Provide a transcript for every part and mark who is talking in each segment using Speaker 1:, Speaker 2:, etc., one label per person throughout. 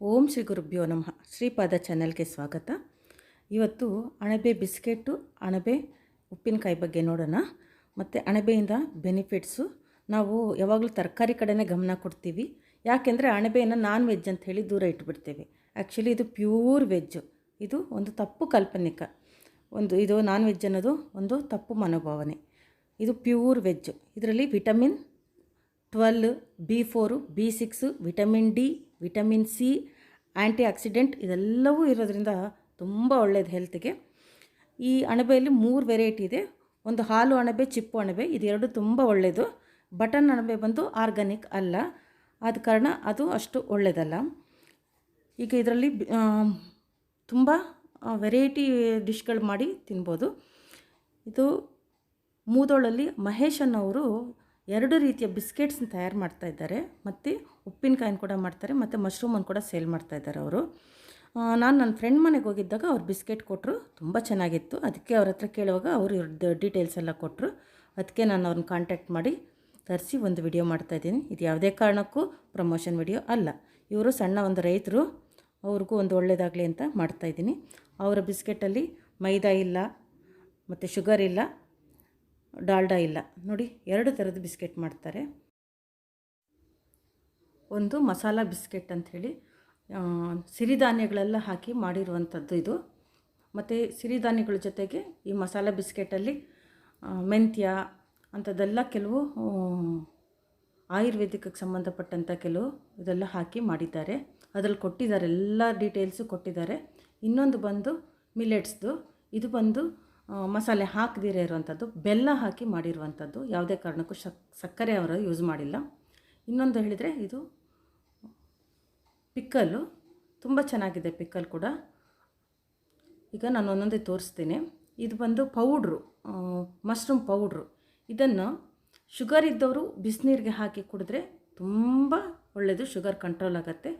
Speaker 1: ಓಂ ಶ್ರೀ ಗುರುಭ್ಯೋ ನಮಃ. ಶ್ರೀಪಾದ ಚಾನೆಲ್ಗೆ ಸ್ವಾಗತ. ಇವತ್ತು ಅಣಬೆ ಬಿಸ್ಕೆಟ್ಟು ಅಣಬೆ ಉಪ್ಪಿನಕಾಯಿ ಬಗ್ಗೆ ನೋಡೋಣ. ಮತ್ತು ಅಣಬೆಯಿಂದ ಬೆನಿಫಿಟ್ಸು. ನಾವು ಯಾವಾಗಲೂ ತರಕಾರಿ ಕಡೆನೇ ಗಮನ ಕೊಡ್ತೀವಿ. ಯಾಕೆಂದರೆ ಅಣಬೆಯನ್ನು ನಾನ್ ವೆಜ್ ಅಂತ ಹೇಳಿ ದೂರ ಇಟ್ಬಿಡ್ತೀವಿ. ಆ್ಯಕ್ಚುಲಿ ಇದು ಪ್ಯೂರ್ ವೆಜ್ಜು ಇದು ಒಂದು ತಪ್ಪು ಕಾಲ್ಪನಿಕ. ಒಂದು ಇದು ನಾನ್ ವೆಜ್ ಅನ್ನೋದು ಒಂದು ತಪ್ಪು ಮನೋಭಾವನೆ. ಇದು ಪ್ಯೂರ್ ವೆಜ್ಜು ಇದರಲ್ಲಿ vitamin twelve B four B six vitamin D vitamin C antioxidant ಇದೆಲ್ಲವೂ ಇರೋದ್ರಿಂದ ತುಂಬ ಒಳ್ಳೆಯದು ಹೆಲ್ತ್ಗೆ. ಈ ಅಣಬೆಯಲ್ಲಿ ಮೂರು ವೆರೈಟಿ ಇದೆ. ಒಂದು ಹಾಲು ಅಣಬೆ, ಚಿಪ್ಪು ಅಣಬೆ ಇದೆರಡು ತುಂಬ ಒಳ್ಳೆಯದು ಬಟನ್ ಅಣಬೆ ಬಂದು ಆರ್ಗಾನಿಕ್ ಅಲ್ಲ. ಆದ ಕಾರಣ ಅದು ಅಷ್ಟು ಒಳ್ಳೆಯದಲ್ಲ ಈಗ ಇದರಲ್ಲಿ ತುಂಬ ವೆರೈಟಿ ಡಿಶ್ಗಳು ಮಾಡಿ ತಿನ್ಬೋದು. ಇದು ಮೂದೋಳಲ್ಲಿ ಮಹೇಶ್ ಎರಡು ರೀತಿಯ ಬಿಸ್ಕೆಟ್ಸ್ನ ತಯಾರು ಮಾಡ್ತಾ ಇದ್ದಾರೆ. ಮತ್ತು ಉಪ್ಪಿನಕಾಯಿನ ಕೂಡ ಮಾಡ್ತಾರೆ, ಮತ್ತು ಮಶ್ರೂಮನ್ನು ಕೂಡ ಸೇಲ್ ಮಾಡ್ತಾ ಇದ್ದಾರೆ ಅವರು. ನಾನು ನನ್ನ ಫ್ರೆಂಡ್ ಮನೆಗೆ ಹೋಗಿದ್ದಾಗ ಅವ್ರು ಬಿಸ್ಕೆಟ್ ಕೊಟ್ಟರು ತುಂಬ ಚೆನ್ನಾಗಿತ್ತು. ಅದಕ್ಕೆ ಅವ್ರ ಹತ್ರ ಕೇಳುವಾಗ ಅವರು ಇವ್ರದ್ದು ಡೀಟೇಲ್ಸ್ ಎಲ್ಲ ಕೊಟ್ಟರು ಅದಕ್ಕೆ ನಾನು ಅವ್ರನ್ನ ಕಾಂಟ್ಯಾಕ್ಟ್ ಮಾಡಿ ತರಿಸಿ ಒಂದು ವಿಡಿಯೋ ಮಾಡ್ತಾ ಇದ್ದೀನಿ. ಇದು ಯಾವುದೇ ಕಾರಣಕ್ಕೂ ಪ್ರಮೋಷನ್ ವಿಡಿಯೋ ಅಲ್ಲ. ಇವರು ಸಣ್ಣ ಒಂದು ರೈತರು, ಅವ್ರಿಗೂ ಒಂದು ಒಳ್ಳೆಯದಾಗಲಿ ಅಂತ ಮಾಡ್ತಾಯಿದ್ದೀನಿ ಅವರ ಬಿಸ್ಕೆಟಲ್ಲಿ ಮೈದಾ ಇಲ್ಲ, ಮತ್ತು ಶುಗರ್ ಇಲ್ಲ ಡಾಲ್ಡಾ ಇಲ್ಲ. ನೋಡಿ, ಎರಡು ಥರದ ಬಿಸ್ಕೆಟ್ ಮಾಡ್ತಾರೆ. ಒಂದು ಮಸಾಲ ಬಿಸ್ಕೆಟ್ ಅಂಥೇಳಿ. ಸಿರಿಧಾನ್ಯಗಳೆಲ್ಲ ಹಾಕಿ ಮಾಡಿರುವಂಥದ್ದು ಇದು. ಮತ್ತು ಸಿರಿಧಾನ್ಯಗಳ ಜೊತೆಗೆ ಈ ಮಸಾಲ ಬಿಸ್ಕೆಟಲ್ಲಿ ಮೆಂತ್ಯ ಅಂಥದ್ದೆಲ್ಲ ಕೆಲವು ಆಯುರ್ವೇದಿಕಕ್ಕೆ ಸಂಬಂಧಪಟ್ಟಂಥ ಕೆಲವು ಇದೆಲ್ಲ ಹಾಕಿ ಮಾಡಿದ್ದಾರೆ. ಅದರಲ್ಲಿ ಕೊಟ್ಟಿದ್ದಾರೆ, ಎಲ್ಲ ಡೀಟೇಲ್ಸು ಕೊಟ್ಟಿದ್ದಾರೆ. ಇನ್ನೊಂದು ಬಂದು ಮಿಲೆಟ್ಸ್ದು. ಇದು ಬಂದು ಮಸಾಲೆ ಹಾಕದಿರೇ ಇರುವಂಥದ್ದು, ಬೆಲ್ಲ ಹಾಕಿ ಮಾಡಿರುವಂಥದ್ದು, ಯಾವುದೇ ಕಾರಣಕ್ಕೂ ಸಕ್ಕರೆ ಅವರು ಯೂಸ್ ಮಾಡಿಲ್ಲ. ಇನ್ನೊಂದು ಹೇಳಿದರೆ ಇದು ಪಿಕ್ಕಲ್ಲು. ತುಂಬ ಚೆನ್ನಾಗಿದೆ ಪಿಕ್ಕಲ್ ಕೂಡ. ಈಗ ನಾನು ಒಂದೊಂದೇ ತೋರಿಸ್ತೀನಿ. ಇದು ಬಂದು ಪೌಡ್ರು ಮಶ್ರೂಮ್ ಪೌಡ್ರು. ಇದನ್ನು ಶುಗರ್ ಇದ್ದವರು ಬಿಸಿನೀರಿಗೆ ಹಾಕಿ ಕುಡಿದ್ರೆ ತುಂಬ ಒಳ್ಳೆಯದು, ಶುಗರ್ ಕಂಟ್ರೋಲ್ ಆಗುತ್ತೆ.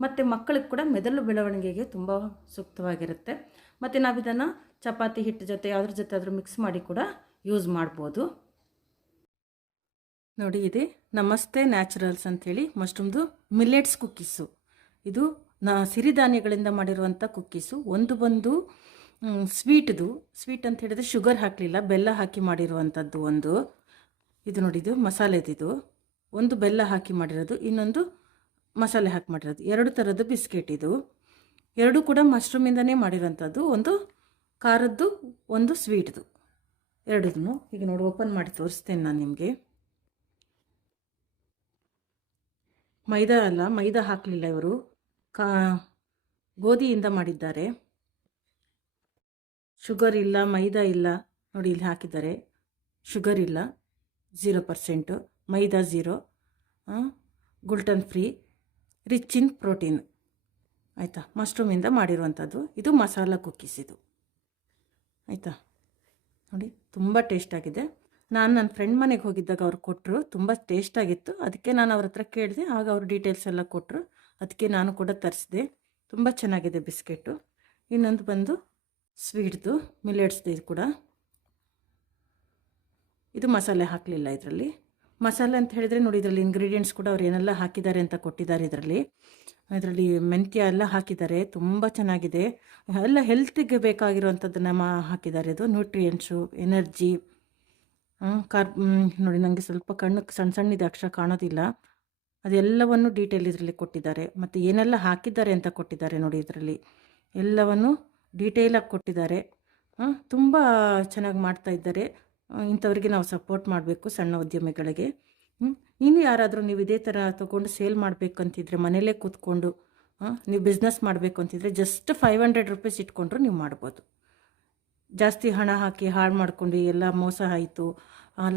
Speaker 1: ಮತ್ತು ಮಕ್ಕಳಿಗೆ ಕೂಡ ಮೆದುಳು ಬೆಳವಣಿಗೆಗೆ ತುಂಬ ಸೂಕ್ತವಾಗಿರುತ್ತೆ. ಮತ್ತು ನಾವು ಇದನ್ನು ಚಪಾತಿ, ಹಿಟ್ಟು ಜೊತೆ ಯಾವುದ್ರ ಜೊತೆ ಆದರೂ ಮಿಕ್ಸ್ ಮಾಡಿ ಕೂಡ ಯೂಸ್ ಮಾಡ್ಬೋದು. ನೋಡಿ ಇದೆ ನಮಸ್ತೆ ನ್ಯಾಚುರಲ್ಸ್ ಅಂಥೇಳಿ ಮಶ್ರೂಮ್ದು ಮಿಲ್ಲೆಟ್ಸ್ ಕುಕ್ಕೀಸು ಇದು ನಾ ಸಿರಿಧಾನ್ಯಗಳಿಂದ ಮಾಡಿರುವಂಥ ಕುಕ್ಕೀಸು ಒಂದು ಬಂದು ಸ್ವೀಟ್ದು. ಸ್ವೀಟ್ ಅಂತ ಹೇಳಿದ್ರೆ ಶುಗರ್ ಹಾಕಲಿಲ್ಲ, ಬೆಲ್ಲ ಹಾಕಿ ಮಾಡಿರುವಂಥದ್ದು ಒಂದು. ಇದು ನೋಡಿದ್ದು ಮಸಾಲೆದಿದು. ಒಂದು ಬೆಲ್ಲ ಹಾಕಿ ಮಾಡಿರೋದು. ಇನ್ನೊಂದು ಮಸಾಲೆ ಹಾಕಿ ಮಾಡಿರೋದು ಎರಡು ಥರದ್ದು ಬಿಸ್ಕೆಟ್ ಇದು. ಎರಡೂ ಕೂಡ ಮಶ್ರೂಮಿಂದನೇ ಮಾಡಿರೋಂಥದ್ದು. ಒಂದು ಖಾರದ್ದು, ಒಂದು ಸ್ವೀಟ್ದು. ಎರಡೂ ಈಗ ನೋಡಿ, ಓಪನ್ ಮಾಡಿ ತೋರಿಸ್ತೇನೆ ನಾನು ನಿಮಗೆ. ಮೈದಾ ಅಲ್ಲ, ಮೈದಾ ಹಾಕಲಿಲ್ಲ ಇವರು. ಕಾ, ಗೋಧಿಯಿಂದ ಮಾಡಿದ್ದಾರೆ. ಶುಗರ್ ಇಲ್ಲ, ಮೈದಾ ಇಲ್ಲ. ನೋಡಿ, ಇಲ್ಲಿ ಹಾಕಿದ್ದಾರೆ. ಶುಗರ್ ಇಲ್ಲ zero percent. Maida zero gluten free. Rich in protein ಆಯಿತಾ? ಮಶ್ರೂಮಿಂದ ಮಾಡಿರುವಂಥದ್ದು ಇದು ಮಸಾಲ ಕುಕ್ಕೀಸ್ ಇದು. ಆಯಿತಾ? ನೋಡಿ, ತುಂಬ ಟೇಸ್ಟಾಗಿದೆ ನಾನು ನನ್ನ ಫ್ರೆಂಡ್ ಮನೆಗೆ ಹೋಗಿದ್ದಾಗ ಅವ್ರು ಕೊಟ್ಟರು ತುಂಬ ಟೇಸ್ಟಾಗಿತ್ತು ಅದಕ್ಕೆ ನಾನು ಅವ್ರ ಹತ್ರ ಕೇಳಿದೆ. ಆಗ ಅವರು ಡೀಟೇಲ್ಸ್ ಎಲ್ಲ ಕೊಟ್ಟರು ಅದಕ್ಕೆ ನಾನು ಕೂಡ ತರಿಸಿದೆ. ತುಂಬ ಚೆನ್ನಾಗಿದೆ ಬಿಸ್ಕೆಟು. ಇನ್ನೊಂದು ಬಂದು ಸ್ವೀಟ್ದು ಮಿಲೆಟ್ಸ್ದು ಇದು ಕೂಡ. ಇದು ಮಸಾಲೆ ಹಾಕಲಿಲ್ಲ ಇದರಲ್ಲಿ. ಮಸಾಲೆ ಅಂತ ಹೇಳಿದರೆ ನೋಡಿ, ಇದರಲ್ಲಿ ಇಂಗ್ರೀಡಿಯೆಂಟ್ಸ್ ಕೂಡ ಅವ್ರು ಏನೆಲ್ಲ ಹಾಕಿದ್ದಾರೆ ಅಂತ ಕೊಟ್ಟಿದ್ದಾರೆ ಇದರಲ್ಲಿ. ಇದರಲ್ಲಿ ಮೆಂತ್ಯ ಎಲ್ಲ ಹಾಕಿದ್ದಾರೆ, ತುಂಬ ಚೆನ್ನಾಗಿದೆ. ಎಲ್ಲ ಹೆಲ್ತಿಗೆ ಬೇಕಾಗಿರುವಂಥದ್ದನ್ನು ಮಾ ಹಾಕಿದ್ದಾರೆ ಇದು ನ್ಯೂಟ್ರಿಯೆಂಟ್ಸು ಎನರ್ಜಿ ಕಾರ್ ನೋಡಿ ನನಗೆ ಸ್ವಲ್ಪ ಕಣ್ಣು ಸಣ್ಣ ಸಣ್ಣದ, ಅಕ್ಷರ ಕಾಣೋದಿಲ್ಲ. ಅದೆಲ್ಲವನ್ನು ಡೀಟೇಲ್ ಇದರಲ್ಲಿ ಕೊಟ್ಟಿದ್ದಾರೆ. ಮತ್ತು ಏನೆಲ್ಲ ಹಾಕಿದ್ದಾರೆ ಅಂತ ಕೊಟ್ಟಿದ್ದಾರೆ ನೋಡಿ ಇದರಲ್ಲಿ. ಎಲ್ಲವನ್ನು ಡೀಟೇಲಾಗಿ ಕೊಟ್ಟಿದ್ದಾರೆ. ತುಂಬ ಚೆನ್ನಾಗಿ ಮಾಡ್ತಾ ಇದ್ದಾರೆ. ಇಂಥವ್ರಿಗೆ ನಾವು ಸಪೋರ್ಟ್ ಮಾಡಬೇಕು ಸಣ್ಣ ಉದ್ಯಮಿಗಳಿಗೆ. ಇನ್ನು ಯಾರಾದರೂ ನೀವು ಇದೇ ಥರ ತೊಗೊಂಡು ಸೇಲ್ ಮಾಡಬೇಕಂತಿದ್ರೆ, ಮನೇಲೇ ಕೂತ್ಕೊಂಡು ನೀವು ಬಿಸ್ನೆಸ್ ಮಾಡಬೇಕು ಅಂತಿದ್ರೆ ಜಸ್ಟ್ ಫೈವ್ ಹಂಡ್ರೆಡ್ ರುಪೀಸ್ ಇಟ್ಕೊಂಡ್ರು ನೀವು ಮಾಡ್ಬೋದು. ಜಾಸ್ತಿ ಹಣ ಹಾಕಿ ಹಾಳು ಮಾಡಿಕೊಂಡು ಎಲ್ಲ ಮೋಸ ಆಯಿತು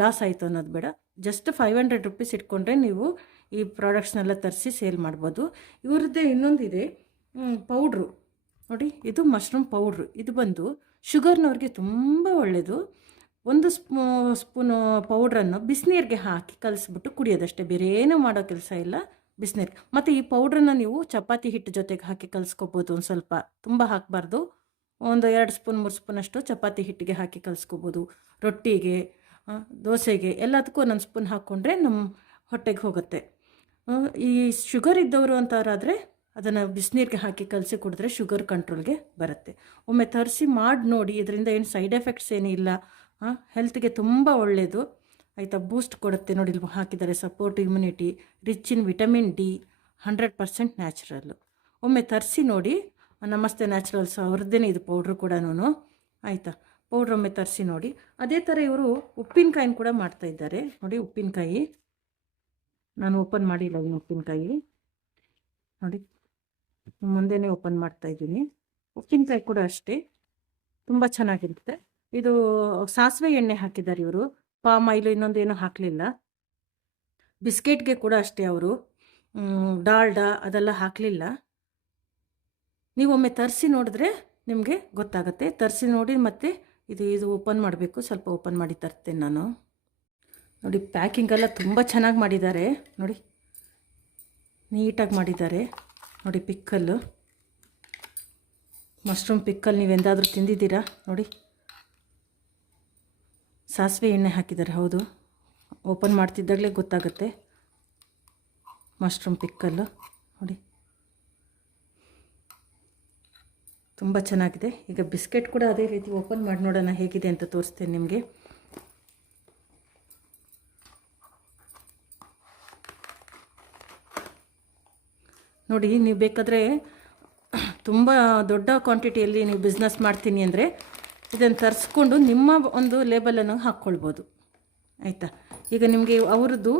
Speaker 1: ಲಾಸ್ ಆಯಿತು ಅನ್ನೋದು ಬೇಡ. ಜಸ್ಟ್ ಫೈವ್ ಹಂಡ್ರೆಡ್ ರುಪೀಸ್ ಇಟ್ಕೊಂಡ್ರೆ ನೀವು ಈ ಪ್ರಾಡಕ್ಟ್ಸ್ನೆಲ್ಲ ತರಿಸಿ ಸೇಲ್ ಮಾಡ್ಬೋದು. ಇವ್ರದ್ದೇ ಇನ್ನೊಂದಿದೆ ಪೌಡ್ರು ನೋಡಿ, ಇದು ಮಶ್ರೂಮ್ ಪೌಡ್ರು ಇದು ಬಂದು ಶುಗರ್ನವ್ರಿಗೆ ತುಂಬ ಒಳ್ಳೆಯದು ಒಂದು ಸ್ಪೂ, ಸ್ಪೂನು ಪೌಡ್ರನ್ನು ಬಿಸಿನೀರಿಗೆ ಹಾಕಿ ಕಲಿಸ್ಬಿಟ್ಟು ಕುಡಿಯೋದಷ್ಟೇ. ಬೇರೆ ಏನೂ ಮಾಡೋ ಕೆಲಸ ಇಲ್ಲ ಬಿಸಿನೀರಿಗೆ. ಮತ್ತು ಈ ಪೌಡ್ರನ್ನ ನೀವು ಚಪಾತಿ ಹಿಟ್ಟು ಜೊತೆಗೆ ಹಾಕಿ ಕಲಿಸ್ಕೋಬೋದು ಒಂದು ಸ್ವಲ್ಪ. ತುಂಬ ಹಾಕಬಾರ್ದು. ಒಂದು ಎರಡು ಸ್ಪೂನ್, ಮೂರು ಸ್ಪೂನಷ್ಟು ಚಪಾತಿ ಹಿಟ್ಟಿಗೆ ಹಾಕಿ ಕಲಿಸ್ಕೋಬೋದು. ರೊಟ್ಟಿಗೆ ದೋಸೆಗೆ ಎಲ್ಲದಕ್ಕೂ ಒಂದೊಂದು ಸ್ಪೂನ್ ಹಾಕ್ಕೊಂಡ್ರೆ ನಮ್ಮ ಹೊಟ್ಟೆಗೆ ಹೋಗುತ್ತೆ. ಈ ಶುಗರ್ ಇದ್ದವರು ಅಂತವರಾದರೆ ಅದನ್ನು ಬಿಸಿನೀರಿಗೆ ಹಾಕಿ ಕಲಸಿ ಕುಡಿದ್ರೆ ಶುಗರ್ ಕಂಟ್ರೋಲ್ಗೆ ಬರುತ್ತೆ. ಒಮ್ಮೆ ತರಿಸಿ ಮಾಡಿ ನೋಡಿ, ಇದರಿಂದ ಏನು ಸೈಡ್ ಎಫೆಕ್ಟ್ಸ್ ಏನಿಲ್ಲ ಹೆಲ್ತ್ಗೆ ತುಂಬ ಒಳ್ಳೆಯದು ಆಯಿತಾ ಬೂಸ್ಟ್ ಕೊಡುತ್ತೆ ನೋಡಿ ಹಾಕಿದ್ದಾರೆ support immunity rich in vitamin D hundred percent natural ಒಮ್ಮೆ ತರಿಸಿ ನೋಡಿ ನಮಸ್ತೆ ನ್ಯಾಚುರಲ್ಸ್ ಅವ್ರದ್ದೇ ಇದು ಪೌಡ್ರು ಕೂಡ ಆಯಿತಾ ಪೌಡ್ರ್ ಒಮ್ಮೆ ತರಿಸಿ ನೋಡಿ. ಅದೇ ಥರ ಇವರು ಉಪ್ಪಿನಕಾಯಿನ ಕೂಡ ಮಾಡ್ತಾ ಇದ್ದಾರೆ. ನೋಡಿ, ಉಪ್ಪಿನಕಾಯಿ. ನಾನು ಓಪನ್ ಮಾಡಿಲ್ಲ ಇನ್ನು ಉಪ್ಪಿನಕಾಯಿ. ನೋಡಿ, ಮುಂದೆನೇ ಓಪನ್ ಮಾಡ್ತಾ ಇದ್ದೀನಿ. ಉಪ್ಪಿನಕಾಯಿ ಕೂಡ ಅಷ್ಟೇ. ತುಂಬ ಚೆನ್ನಾಗಿರುತ್ತೆ. ಇದು ಸಾಸಿವೆ ಎಣ್ಣೆ ಹಾಕಿದ್ದಾರೆ ಇವರು. ಪಾಮ್ ಆಯಿಲು ಏನೂ ಹಾಕಲಿಲ್ಲ. ಬಿಸ್ಕೆಟ್ಗೆ ಕೂಡ ಅಷ್ಟೇ ಅವರು. ಡಾಲ್ಡಾ ಅದೆಲ್ಲ ಹಾಕಲಿಲ್ಲ. ನೀವೊಮ್ಮೆ ತರಿಸಿ ನೋಡಿದ್ರೆ ನಿಮಗೆ ಗೊತ್ತಾಗುತ್ತೆ. ತರಿಸಿ ನೋಡಿ ಮತ್ತೆ ಇದು ಇದು ಓಪನ್ ಮಾಡಬೇಕು. ಸ್ವಲ್ಪ ಓಪನ್ ಮಾಡಿ ತರ್ತೇನೆ ನಾನು. ನೋಡಿ ಪ್ಯಾಕಿಂಗೆಲ್ಲ ತುಂಬ ಚೆನ್ನಾಗಿ ಮಾಡಿದ್ದಾರೆ. ನೋಡಿ, ನೀಟಾಗಿ ಮಾಡಿದ್ದಾರೆ. ನೋಡಿ, ಪಿಕ್ಕಲ್ಲು. Mushroom pickle ನೀವೆಂದಾದರೂ ತಿಂದಿದ್ದೀರಾ? ನೋಡಿ. ಸಾಸಿವೆ ಎಣ್ಣೆ ಹಾಕಿದ್ದಾರೆ, ಹೌದು. ಓಪನ್ ಮಾಡ್ತಿದ್ದಾಗಲೇ ಗೊತ್ತಾಗುತ್ತೆ. ಮಶ್ರೂಮ್ ಪಿಕ್ಕಲ್ಲು ನೋಡಿ. ತುಂಬ ಚೆನ್ನಾಗಿದೆ. ಈಗ ಬಿಸ್ಕೆಟ್ ಕೂಡ ಅದೇ ರೀತಿ ಓಪನ್ ಮಾಡಿ ನೋಡೋಣ ಹೇಗಿದೆ ಅಂತ ತೋರಿಸ್ತೇನೆ ನಿಮಗೆ. ನೋಡಿ, ನೀವು ಬೇಕಾದರೆ ತುಂಬ ದೊಡ್ಡ ಕ್ವಾಂಟಿಟಿಯಲ್ಲಿ ನೀವು ಬಿಸ್ನೆಸ್ ಮಾಡ್ತೀನಿ ಅಂದರೆ ಇದನ್ನು ತರಿಸ್ಕೊಂಡು ನಿಮ್ಮ ಒಂದು ಲೇಬಲನ್ನು ಹಾಕ್ಕೊಳ್ಬೋದು. ಆಯಿತಾ? ಈಗ ನಿಮಗೆ ಅವರದ್ದು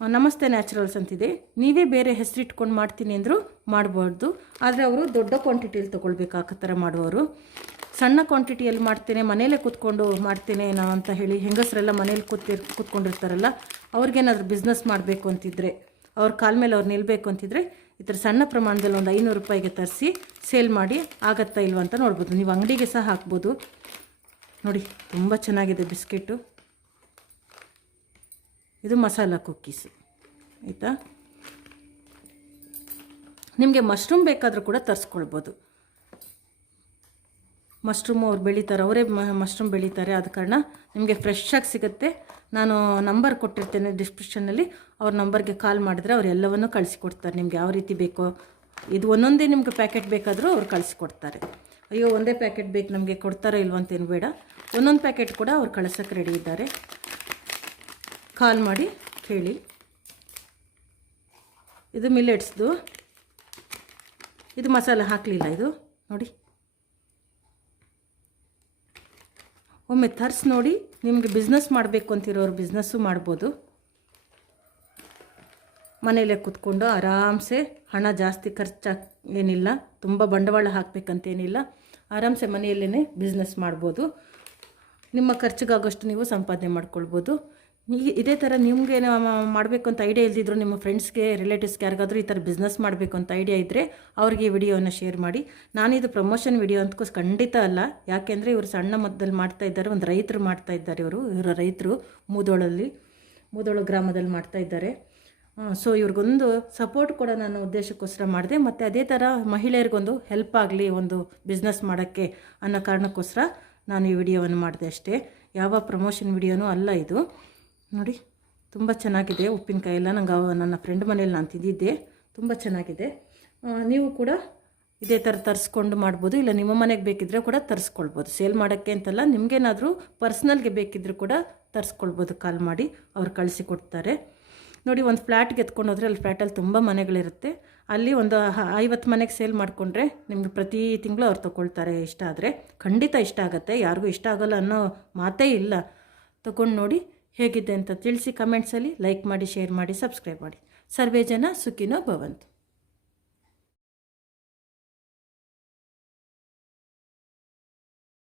Speaker 1: ನಮಸ್ತೆ ನ್ಯಾಚುರಲ್ಸ್ ಅಂತಿದೆ. ನೀವೇ ಬೇರೆ ಹೆಸರಿಟ್ಕೊಂಡು ಮಾಡ್ತೀನಿ ಅಂದರೂ ಮಾಡ್ಬಾರ್ದು. ಆದರೆ ಅವರು ದೊಡ್ಡ ಕ್ವಾಂಟಿಟಿಯಲ್ಲಿ ತೊಗೊಳ್ಬೇಕು ಆ ಥರ ಮಾಡುವವರು. ಸಣ್ಣ ಕ್ವಾಂಟಿಟಿಯಲ್ಲಿ ಮಾಡ್ತೇನೆ, ಮನೇಲೇ ಕೂತ್ಕೊಂಡು ಮಾಡ್ತೇನೆ ನಾ ಅಂತ ಹೇಳಿ ಹೆಂಗಸರೆಲ್ಲ ಮನೇಲಿ ಕೂತಿ ಕೂತ್ಕೊಂಡಿರ್ತಾರಲ್ಲ, ಅವ್ರಿಗೇನಾದರೂ ಬಿಸ್ನೆಸ್ ಮಾಡಬೇಕು ಅಂತಿದ್ರೆ, ಅವ್ರ ಕಾಲ ಮೇಲೆ ಅವ್ರು ನಿಲ್ಲಬೇಕು ಅಂತಿದ್ರೆ ಈ ಥರ ಸಣ್ಣ ಪ್ರಮಾಣದಲ್ಲಿ ಒಂದು ಐನೂರು ರೂಪಾಯಿಗೆ ತರಿಸಿ ಸೇಲ್ ಮಾಡಿ ಆಗತ್ತಾ ಇಲ್ವ ಅಂತ ನೋಡ್ಬೋದು. ನೀವು ಅಂಗಡಿಗೆ ಸಹ ಹಾಕ್ಬೋದು. ನೋಡಿ, ತುಂಬ ಚೆನ್ನಾಗಿದೆ ಬಿಸ್ಕೆಟು. ಇದು ಮಸಾಲ ಕುಕ್ಕೀಸ್. ಆಯಿತಾ? ನಿಮಗೆ ಮಶ್ರೂಮ್ ಬೇಕಾದರೂ ಕೂಡ ತರಿಸ್ಕೊಳ್ಬೋದು. ಮಶ್ರೂಮು ಅವ್ರು ಬೆಳೀತಾರೆ, ಅವರೇ ಮಶ್ರೂಮ್ ಬೆಳೀತಾರೆ. ಆದ ಕಾರಣ ನಿಮಗೆ ಫ್ರೆಶ್ಶಾಗಿ ಸಿಗುತ್ತೆ. ನಾನು ನಂಬರ್ ಕೊಟ್ಟಿರ್ತೇನೆ ಡಿಸ್ಕ್ರಿಪ್ಷನ್ನಲ್ಲಿ ಅವ್ರ ನಂಬರ್ಗೆ ಕಾಲ್ ಮಾಡಿದ್ರೆ ಅವ್ರು ಎಲ್ಲವನ್ನೂ ಕಳಿಸಿಕೊಡ್ತಾರೆ. ನಿಮ್ಗೆ ಯಾವ ರೀತಿ ಬೇಕೋ, ಇದು ಒಂದೊಂದೇ ನಿಮ್ಗೆ ಪ್ಯಾಕೆಟ್ ಬೇಕಾದರೂ ಅವ್ರು ಕಳಿಸ್ಕೊಡ್ತಾರೆ. ಅಯ್ಯೋ, ಒಂದೇ ಪ್ಯಾಕೆಟ್ ಬೇಕು, ನಮಗೆ ಕೊಡ್ತಾರೋ ಇಲ್ವಂತೇನು ಬೇಡ. ಒಂದೊಂದು ಪ್ಯಾಕೆಟ್ ಕೂಡ ಅವ್ರು ಕಳ್ಸೋಕ್ಕೆ ರೆಡಿ ಇದ್ದಾರೆ. ಕಾಲ್ ಮಾಡಿ, ಕೇಳಿ. ಇದು ಮಿಲ್ಲೆಟ್ಸ್ದು ಇದು ಮಸಾಲೆ ಹಾಕಲಿಲ್ಲ ಇದು? ನೋಡಿ. ಒಮ್ಮೆ ತರ್ಸ್ ನೋಡಿ, ನಿಮಗೆ ಬಿಸ್ನೆಸ್ ಮಾಡಬೇಕು ಅಂತಿರೋರು ಬಿಸ್ನೆಸ್ಸು ಮಾಡ್ಬೋದು. ಮನೆಯಲ್ಲೇ ಕೂತ್ಕೊಂಡು ಆರಾಮ್ಸೆ ಹಣ ಜಾಸ್ತಿ ಖರ್ಚು ಏನಿಲ್ಲ, ತುಂಬ ಬಂಡವಾಳ ಹಾಕಬೇಕಂತೇನಿಲ್ಲ, ಆರಾಮ್ಸೆ ಮನೆಯಲ್ಲೇ ಬಿಸ್ನೆಸ್ ಮಾಡ್ಬೋದು. ನಿಮ್ಮ ಖರ್ಚಿಗಾಗೋಷ್ಟು ನೀವು ಸಂಪಾದನೆ ಮಾಡ್ಕೊಳ್ಬೋದು. ಈ ಇದೇ ಥರ ನಿಮಗೆ ಮಾಡಬೇಕು ಅಂತ ಐಡಿಯಾ ಇಲ್ದಿದ್ರು ನಿಮ್ಮ ಫ್ರೆಂಡ್ಸ್ಗೆ ರಿಲೇಟಿವ್ಸ್ಗೆ ಯಾರಿಗಾದರೂ ಈ ಥರ ಬಿಸ್ನೆಸ್ ಮಾಡಬೇಕು ಅಂತ ಐಡಿಯಾ ಇದ್ದರೆ ಅವ್ರಿಗೆ ಈ ವಿಡಿಯೋನ ಶೇರ್ ಮಾಡಿ. ನಾನಿದು ಪ್ರಮೋಷನ್ ವಿಡಿಯೋ ಅಂತಕೋಸ್ ಖಂಡಿತ ಅಲ್ಲ. ಯಾಕೆಂದರೆ ಇವರು ಸಣ್ಣ ಮದ್ದಲ್ಲಿ ಮಾಡ್ತಾ ಇದ್ದಾರೆ, ಒಂದು ರೈತರು ಮಾಡ್ತಾ ಇದ್ದಾರೆ ಇವರು. ಇವರ ರೈತರು ಮೂದೋಳಲ್ಲಿ, ಮೂದೋಳು ಗ್ರಾಮದಲ್ಲಿ ಮಾಡ್ತಾ ಇದ್ದಾರೆ. ಸೊ ಇವ್ರಿಗೊಂದು ಸಪೋರ್ಟ್ ಕೂಡ ನಾನು ಉದ್ದೇಶಕ್ಕೋಸ್ಕರ ಮಾಡಿದೆ. ಮತ್ತು ಅದೇ ಥರ ಮಹಿಳೆಯರಿಗೊಂದು ಹೆಲ್ಪ್ ಆಗಲಿ, ಒಂದು ಬಿಸ್ನೆಸ್ ಮಾಡೋಕ್ಕೆ ಅನ್ನೋ ಕಾರಣಕ್ಕೋಸ್ಕರ ನಾನು ಈ ವಿಡಿಯೋವನ್ನು ಮಾಡಿದೆ ಅಷ್ಟೇ. ಯಾವ ಪ್ರಮೋಷನ್ ವಿಡಿಯೋನೂ ಅಲ್ಲ ಇದು. ನೋಡಿ, ತುಂಬ ಚೆನ್ನಾಗಿದೆ ಉಪ್ಪಿನಕಾಯಿ ಎಲ್ಲ. ನಂಗೆ ನನ್ನ ಫ್ರೆಂಡ್ ಮನೇಲಿ ನಾನು ತಿಂದಿದ್ದೆ. ತುಂಬ ಚೆನ್ನಾಗಿದೆ. ನೀವು ಕೂಡ ಇದೇ ಥರ ತರಿಸ್ಕೊಂಡು ಮಾಡ್ಬೋದು. ಇಲ್ಲ, ನಿಮ್ಮ ಮನೆಗೆ ಬೇಕಿದ್ದರೆ ಕೂಡ ತರಿಸ್ಕೊಳ್ಬೋದು. ಸೇಲ್ ಮಾಡೋಕ್ಕೆ ಅಂತಲ್ಲ, ನಿಮಗೇನಾದರೂ ಪರ್ಸ್ನಲ್ಗೆ ಬೇಕಿದ್ದರೂ ಕೂಡ ತರಿಸ್ಕೊಳ್ಬೋದು. ಕಾಲ್ ಮಾಡಿ ಅವ್ರು ಕಳಿಸಿಕೊಡ್ತಾರೆ ನೋಡಿ, ಒಂದು ಫ್ಲ್ಯಾಟ್ಗೆ ಎತ್ಕೊಂಡು ಹೋದರೆ ಅಲ್ಲಿ ಫ್ಲ್ಯಾಟಲ್ಲಿ ತುಂಬ ಮನೆಗಳಿರುತ್ತೆ. ಅಲ್ಲಿ ಒಂದು ಐವತ್ತು ಮನೆಗೆ ಸೇಲ್ ಮಾಡಿಕೊಂಡ್ರೆ ನಿಮ್ಗೆ ಪ್ರತಿ ತಿಂಗಳು ಅವ್ರು ತೊಗೊಳ್ತಾರೆ. ಇಷ್ಟ ಆದರೆ ಖಂಡಿತ ಇಷ್ಟ ಆಗುತ್ತೆ. ಯಾರಿಗೂ ಇಷ್ಟ ಆಗೋಲ್ಲ ಅನ್ನೋ ಮಾತೇ ಇಲ್ಲ. ತೊಗೊಂಡು ನೋಡಿ ಹೇಗಿದೆ ಅಂತ ತಿಳಿಸಿ ಕಮೆಂಟ್ಸಲ್ಲಿ ಲೈಕ್ ಮಾಡಿ ಶೇರ್ ಮಾಡಿ ಸಬ್ಸ್ಕ್ರೈಬ್ ಮಾಡಿ. ಸರ್ವೇ ಜನ ಸುಖಿನೋ ಭವಂತು.